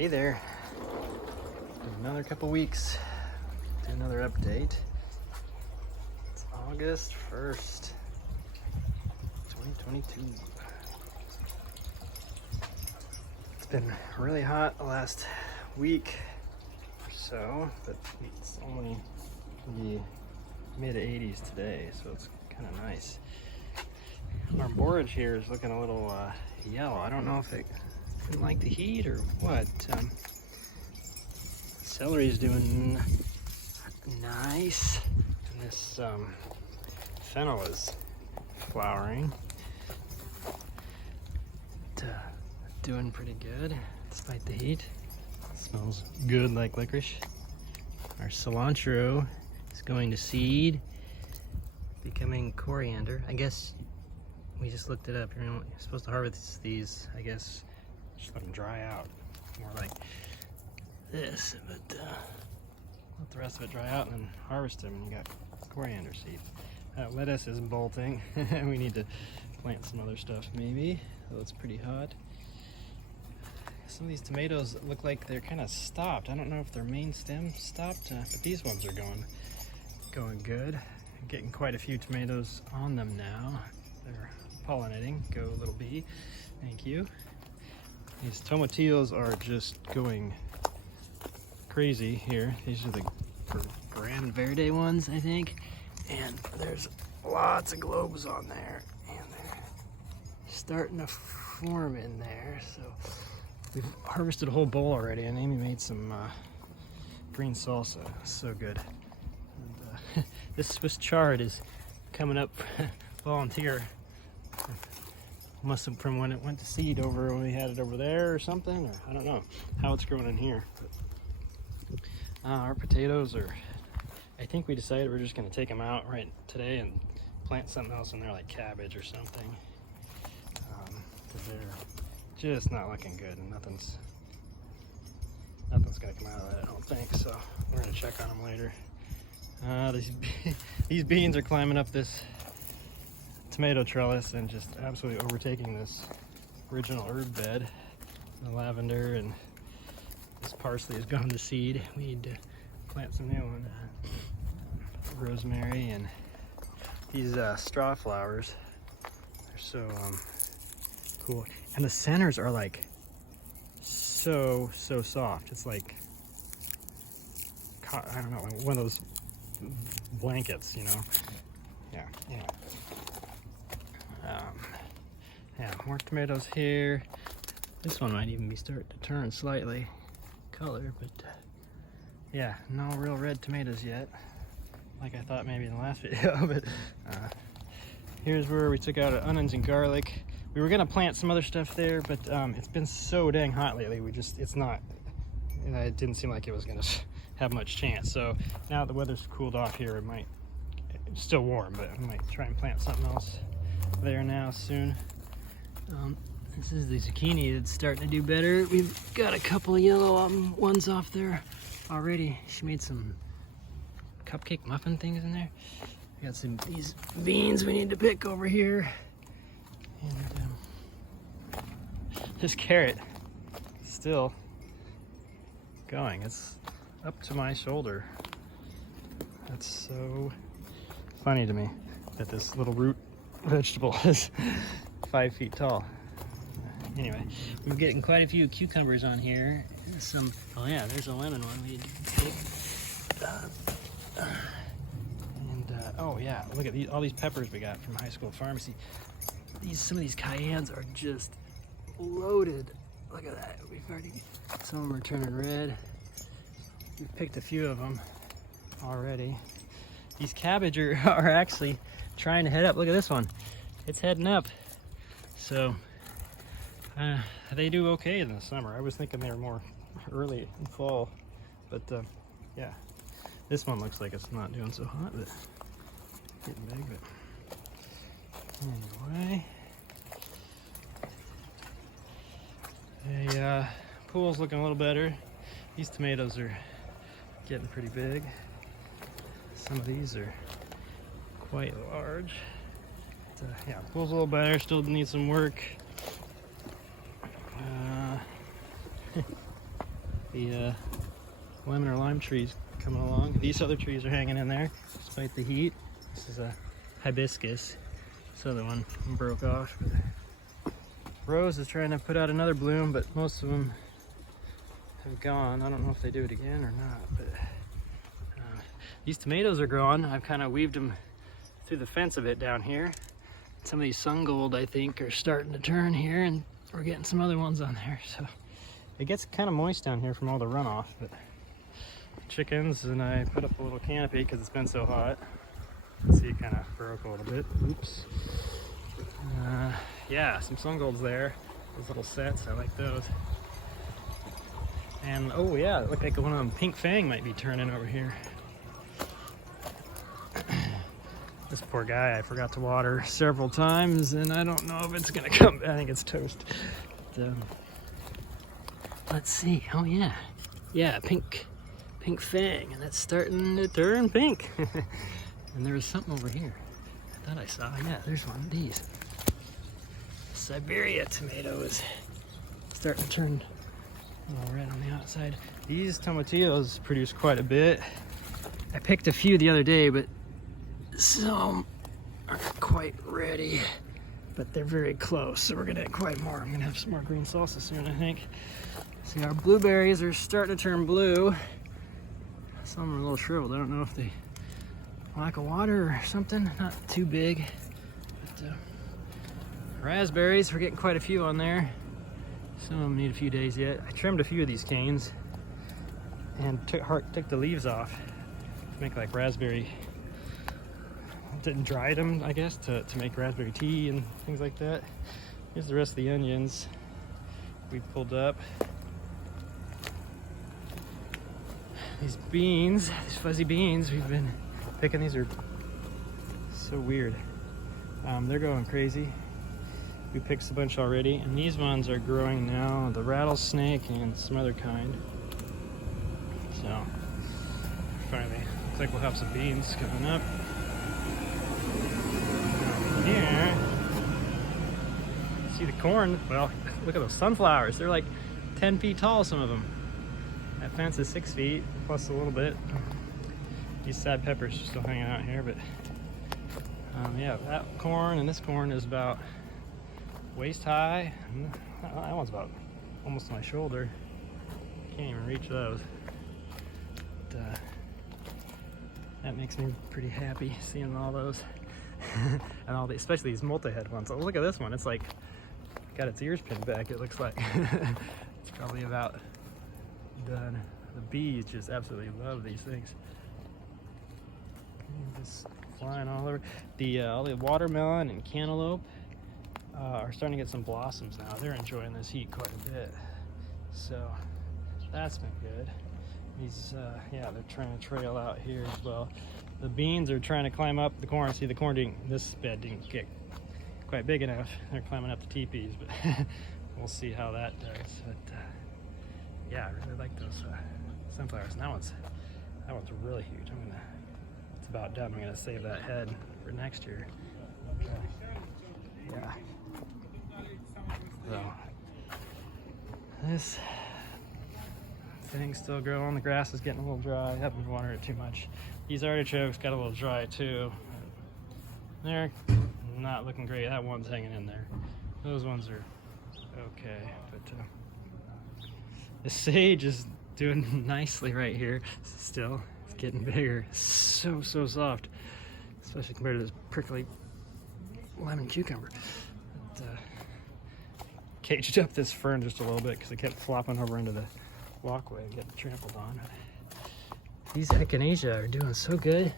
Hey there. Another couple weeks. Do another update. It's August 1st, 2022. It's been really hot the last week or so, but it's only the mid 80s today, so it's kind of nice. Our borage here is looking a little yellow. I don't know if it didn't like the heat or what. Celery's doing nice, and this fennel is flowering. Doing pretty good despite the heat. It smells good like licorice. Our cilantro is going to seed, becoming coriander. I guess we just looked it up. You're supposed to harvest these, I guess, just let them dry out. More like this, but let the rest of it dry out and then harvest them, and you got coriander seed. Lettuce is bolting. We need to plant some other stuff maybe, though it's pretty hot. Some of these tomatoes look like they're kind of stopped. I don't know if their main stem stopped, but these ones are going good. I'm getting quite a few tomatoes on them now. They're pollinating. Go little bee. Thank you. These tomatillos are just going crazy here. These are the Gran Verde ones, I think. And there's lots of globes on there. And they're starting to form in there. So we've harvested a whole bowl already, and Amy made some green salsa. So good. And, this Swiss chard is coming up volunteer. Must have from when it went to seed over when we had it over there or something, or I don't know how it's growing in here. But, our potatoes are, I think we decided we're just going to take them out right today and plant something else in there like cabbage or something. Because they're just not looking good, and nothing's going to come out of that, I don't think. So we're going to check on them later. These beans are climbing up this tomato trellis and just absolutely overtaking this original herb bed. The lavender and this parsley has gone to seed. We need to plant some new one. Rosemary and these straw flowers. They're so cool. And the centers are like so soft. It's like, I don't know, one of those blankets, you know? Yeah. Yeah, more tomatoes here. This one might even be starting to turn slightly color, but yeah, no real red tomatoes yet, like I thought maybe in the last video. But here's where we took out our onions and garlic. We were gonna plant some other stuff there, but it's been so dang hot lately. It didn't seem like it was gonna have much chance. So now the weather's cooled off here, it's still warm, but I might try and plant something else there now soon. This is the zucchini. It's starting to do better. We've got a couple of yellow ones off there already. She made some cupcake muffin things in there. We got these beans we need to pick over here. And this carrot is still going. It's up to my shoulder. That's so funny to me that this little root vegetable is 5 feet tall. Anyway, we're getting quite a few cucumbers on here. Oh yeah, there's a lemon one we need to take. Oh yeah, look at all these peppers we got from High School Pharmacy. Some of these cayennes are just loaded. Look at that. Some of them are turning red. We've picked a few of them already. These cabbage are actually trying to head up. Look at this one. It's heading up. So they do okay in the summer. I was thinking they were more early in fall, but yeah, this one looks like it's not doing so hot, but getting big. But anyway, the pool's looking a little better. These tomatoes are getting pretty big. Some of these are quite large. Yeah, pool's a little better, still needs some work. The lemon or lime trees coming along. These other trees are hanging in there despite the heat. This is a hibiscus. This other one broke off. Rose is trying to put out another bloom, but most of them have gone. I don't know if they do it again or not, but these tomatoes are growing. I've kind of weaved them through the fence a bit down here. Some of these sun gold, I think, are starting to turn here, and we're getting some other ones on there. So it gets kind of moist down here from all the runoff, but chickens, and I put up a little canopy because it's been so hot. See, it kind of broke a little bit. Oops. Yeah, some sun golds there. Those little sets, I like those. And oh yeah, it looked like one of them pink fang might be turning over here. This poor guy, I forgot to water several times, and I don't know if it's gonna come. I think it's toast. But, let's see. Oh yeah, yeah, pink fang, and that's starting to turn pink. And there was something over here. I thought I saw. Yeah, there's one of these. Siberia tomato is starting to turn a little red on the outside. These tomatillos produce quite a bit. I picked a few the other day, but some aren't quite ready. But they're very close, so we're gonna get quite more. I'm gonna have some more green salsa soon, I think. See, our blueberries are starting to turn blue. Some are a little shriveled. I don't know if they lack of water or something. Not too big. But, raspberries, we're getting quite a few on there. Some of them need a few days yet. I trimmed a few of these canes and took the leaves off to make like raspberry. Dried them, I guess, to make raspberry tea and things like that. Here's the rest of the onions we pulled up. These beans, these fuzzy beans, we've been picking. These are so weird. They're going crazy. We picked a bunch already, and these ones are growing now, the rattlesnake and some other kind. So, finally, looks like we'll have some beans coming up. Here, see the corn? Well, look at those sunflowers. They're like 10 feet tall, some of them. That fence is 6 feet, plus a little bit. These sad peppers are still hanging out here, but yeah, that corn and this corn is about waist high. That one's about almost to my shoulder. Can't even reach those. But, that makes me pretty happy seeing all those. And all the, especially these multi-head ones. Oh, look at this one. It's like got its ears pinned back, it looks like. It's probably about done. The bees just absolutely love these things. Just flying all over. All the watermelon and cantaloupe are starting to get some blossoms now. They're enjoying this heat quite a bit. So that's been good. These, yeah, they're trying to trail out here as well. The beans are trying to climb up the corn. See, the corn didn't, this bed didn't get quite big enough. They're climbing up the teepees, but we'll see how that does. But yeah, I really like those sunflowers. And that one's really huge. It's about done. I'm gonna save that head for next year. Yeah. So this thing's still growing. The grass is getting a little dry. I haven't watered it too much. These artichokes got a little dry too. They're not looking great. That one's hanging in there. Those ones are okay, but the sage is doing nicely right here. Still, it's getting bigger. So soft, especially compared to this prickly lemon cucumber. But, caged up this fern just a little bit because it kept flopping over into the walkway and getting trampled on. These echinacea are doing so good.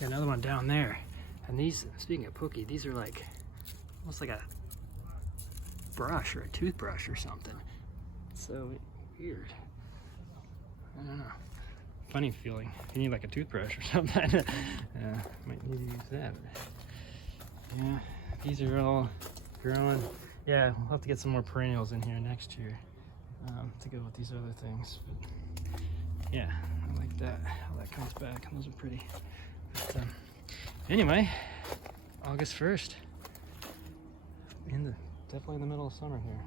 Got another one down there. And these, speaking of Pookie, these are like almost like a brush or a toothbrush or something. It's so weird. I don't know. Funny feeling. If you need like a toothbrush or something, might need to use that. Yeah, these are all growing. Yeah, we'll have to get some more perennials in here next year to go with these other things. But yeah, I like that, how that comes back. Those are pretty. But, anyway, August 1st. Definitely in the middle of summer here.